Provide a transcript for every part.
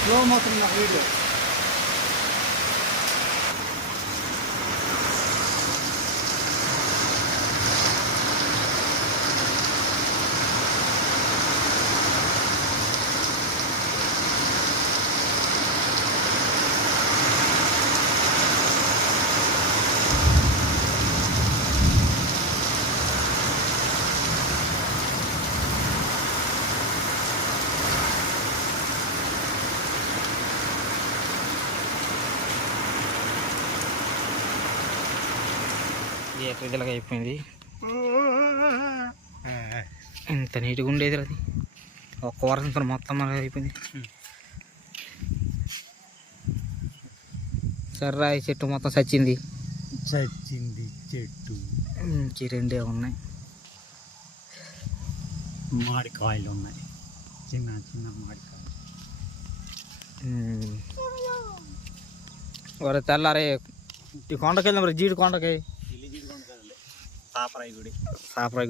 Slow motion నా video ఇదిలాగా అయిపోయింది. ఎంత నీట్గా ఉండేది అది. ఒక్క వారం మొత్తం అలాగే అయిపోయింది. సర్రాయి చెట్టు మొత్తం చచ్చింది చెట్టు. రెండే ఉన్నాయి. మామిడికాయలు ఉన్నాయి, చిన్న చిన్న మామిడికాయలు. వారు తెల్లారే ఈ కొండకి వెళ్దాం. మరి జీడి కొండకి సాపరాయి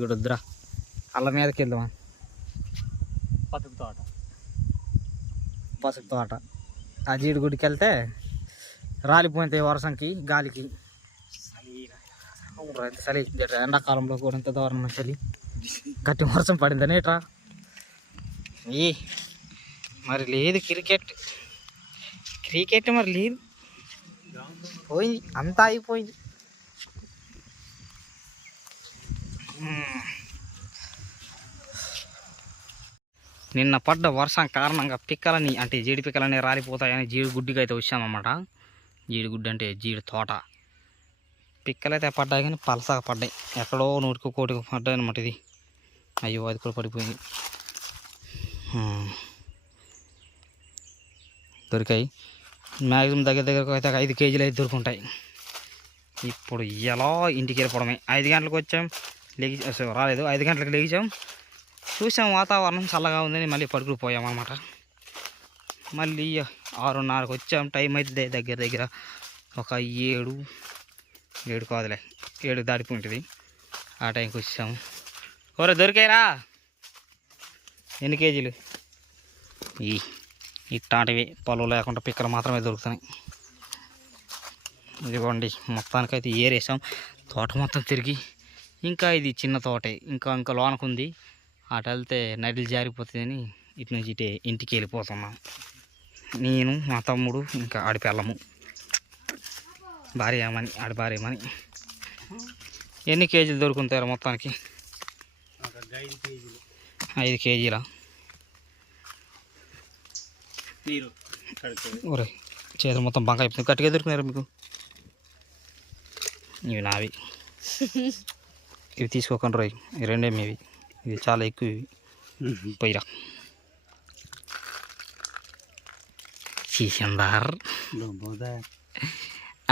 గుడి వద్దురా, అల్ల మీదకి వెళ్దామా. పసుపు తోట ఆ జీడి గుడికి వెళ్తే రాలిపోయింది వర్షంకి గాలికి. చలి ఎండాకాలంలో కూడా ఇంత దారుణం చలి. గట్టి వర్షం పడిందని ఏట్రా. మరి లేదు క్రికెట్ మరి లేదు, పోయింది అంతా అయిపోయింది. నిన్న పడ్డ వర్షం కారణంగా పిక్కలని అంటే జీడి పిక్కలని రాలిపోతాయని జీడి గుడ్డికి అయితే వచ్చామన్నమాట. జీడి గుడ్డి అంటే జీడి తోట. పిక్కలైతే పడ్డాయి కానీ పలసగా పడ్డాయి. ఎక్కడో 100కి 1 పడ్డాయి అనమాట. ఇది అయ్యో అది కూడా పడిపోయింది. దొరికాయి మ్యాక్సిమం దగ్గరకు అయితే 5 కేజీలు అయితే దొరుకుంటాయి. ఇప్పుడు ఎలా ఇంటికి వెళ్ళిపోవడమే. 5 గంటలకు వచ్చాం, రాలేదు. 5 గంటలకు లేచాం, చూసాం వాతావరణం చల్లగా ఉందని మళ్ళీ పడుకుని పోయామన్నమాట. మళ్ళీ 6:30కి వచ్చాం. టైం అయితే దగ్గర ఒక 7 కాదులే 7 దాటిపోయింటుంది. ఆ టైంకి వచ్చాము. ఎవరో దొరికాయరా? ఎన్ని కేజీలు? ఇట్లాంటివి పొలం లేకుండా పిక్కలు మాత్రమే దొరుకుతున్నాయి. ఇదిగోండి మొత్తానికైతే ఏరేసాం. తోట మొత్తం తిరిగి, ఇంకా ఇది చిన్న తోటే, ఇంకా లోనకు ఉంది. అటు వెళ్తే నడిలు జారిపోతుందని ఇటు నుంచి ఇటే ఇంటికి వెళ్ళిపోతున్నాం. నేను, మా తమ్ముడు, ఇంకా ఆడి పిల్లము, ఆడి భార్యమని. ఎన్ని కేజీలు దొరుకుతారు మొత్తానికి? 5 కేజీల. ఒరే చేతులు మొత్తం బంక అయిపోతుంది. గట్టిగా దొరికినారు మీకు. ఇవి నావి, ఇవి తీసుకోకండి రోయ్. ఇవి 2 మీవి. ఇవి చాలా ఎక్కువ. ఇవి పోయిరా చీసండార్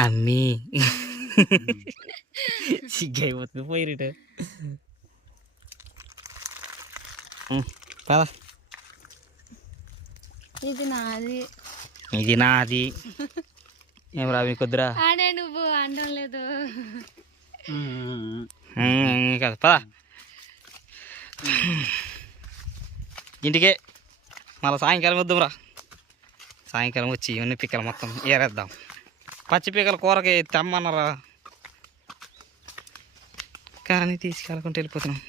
అమ్మీ సిగ్గైపోతుంది. పోయిరిట కదా. ఇది నాది. ఏం రా మీకు వద్దురా? నువ్వు అనడం లేదు కదా. పదా ఇంటికే. మళ్ళీ సాయంకాలం వద్దాంరా. సాయంకాలం వచ్చి ఇవన్నీ పిక్కలు మొత్తం ఏరేద్దాం. పచ్చి పిక్కల కూరకి తెమ్మన్నారా కానీ తీసుకెళ్ళకుంటే వెళ్ళిపోతున్నాం.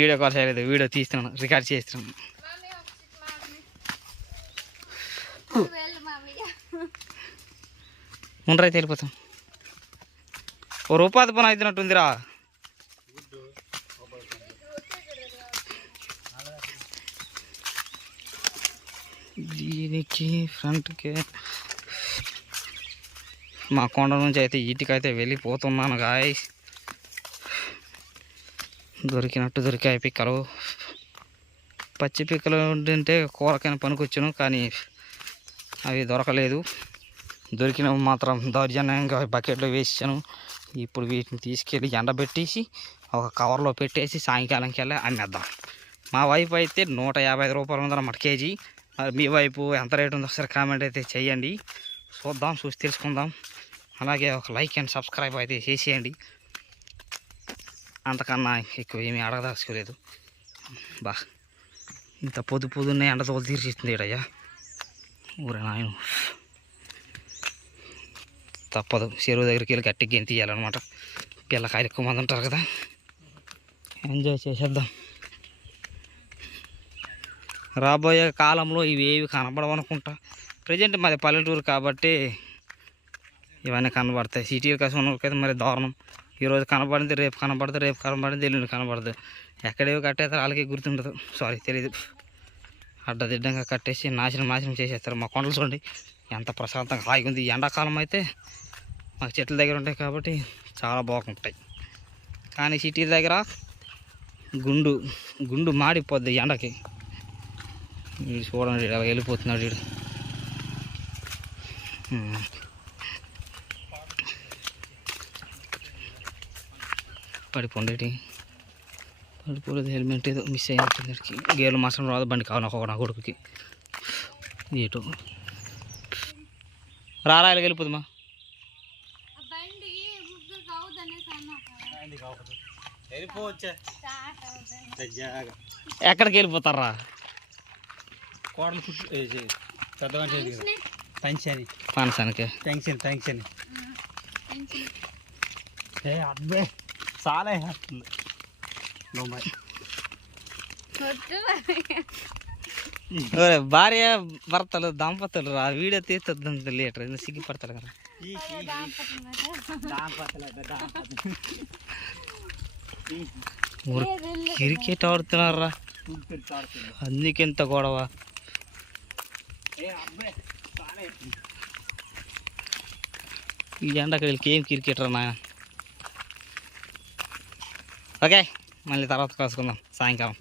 వీడియో కాల్ చేయలేదు, వీడియో తీస్తున్నాను, రికార్డ్ చేస్తున్నాను. ఉండరైతే వెళ్ళిపోతాం. ఓ రూపాయి పని అవుతున్నట్టుందిరా. దీనికి ఫ్రంట్కి మా కొండ నుంచి అయితే ఇంటికైతే వెళ్ళిపోతున్నాను గాయస్. దొరికాయి పిక్కలు. పచ్చి పిక్కలు ఉంటుంటే కూరకైనా పనికొచ్చాను, కానీ అవి దొరకలేదు. దొరికినవి మాత్రం దౌర్జన్యంగా బకెట్లో వేసాను. ఇప్పుడు వీటిని తీసుకెళ్ళి ఎండబెట్టేసి ఒక కవర్లో పెట్టేసి సాయంకాలంకి వెళ్ళి అమ్మేద్దాం. మా వైపు అయితే 155 రూపాయలు ఉందన్నమాట కేజీ. మరి మీ వైపు ఎంత రేటు ఉందో ఒకసారి కామెంట్ అయితే చేయండి. చూసి తెలుసుకుందాం. అలాగే ఒక లైక్ అండ్ సబ్స్క్రైబ్ అయితే చేసేయండి. అంతకన్నా ఎక్కువ ఏమీ అడగదలుచుకోలేదు. ఇంత పొద్దున్నే ఎండ తోలు తీర్చిస్తుంది ఇడయ్యా ఊరే నాయన తప్పదు చెరువు దగ్గరికి వెళ్ళి గట్టికి గెంతి తీయాలన్నమాట పిల్లకాయలు ఎక్కువ మంది ఉంటారు కదా ఎంజాయ్ చేసేద్దాం రాబోయే కాలంలో ఇవి ఏవి కనపడవనుకుంటా ప్రజెంట్ మాది పల్లెటూరు కాబట్టి ఇవన్నీ కనబడతాయి సిటీ కోసం ఉన్నకైతే మరి దారుణం ఈరోజు కనబడింది రేపు కనబడుతుంది రేపు కనబడింది ఎల్లుండి కనబడదు ఎక్కడేవి కట్టేస్తారు వాళ్ళకి గుర్తుండదు తెలీదు అడ్డదిడ్డంగా కట్టేసి నాశనం చేసేస్తారు మా కొండలు చూడండి ఎంత ప్రశాంతంగా హాయిగా ఉంది ఎండాకాలం అయితే మాకు చెట్ల దగ్గర ఉంటాయి కాబట్టి చాలా బాగుంటాయి కానీ సిటీ దగ్గర గుండు మాడిపోద్ది ఎండకి చూడండి అలా వెళ్ళిపోతున్నాడు వీడు పడిపోండి పడిపోలేదు హెల్మెట్ ఏదో మిస్ అయినట్టుంది గేర్లు మాసం రాదు బండి కావాలి నా కొడుకుకి ఇటు రారాయలు వెళ్ళిపోదమ్మా ఎక్కడికి వెళ్ళిపోతారా కోడలు పెద్దవాడి పెన్షన్ పానసానికి పెన్షన్ అబ్బే చాలా భార్య భర్తలు దంపతులు రా వీడియో తీస్తుంది లీటర్ సిగ్గిపడతారు కదా క్రికెట్ ఆడుతున్నారా అందుకెంత గొడవ ఈ ఎండకి వీళ్ళకి ఏం క్రికెట్ రా నాయన ఓకే మళ్ళీ తర్వాత కలుసుకుందాం సాయంకాలం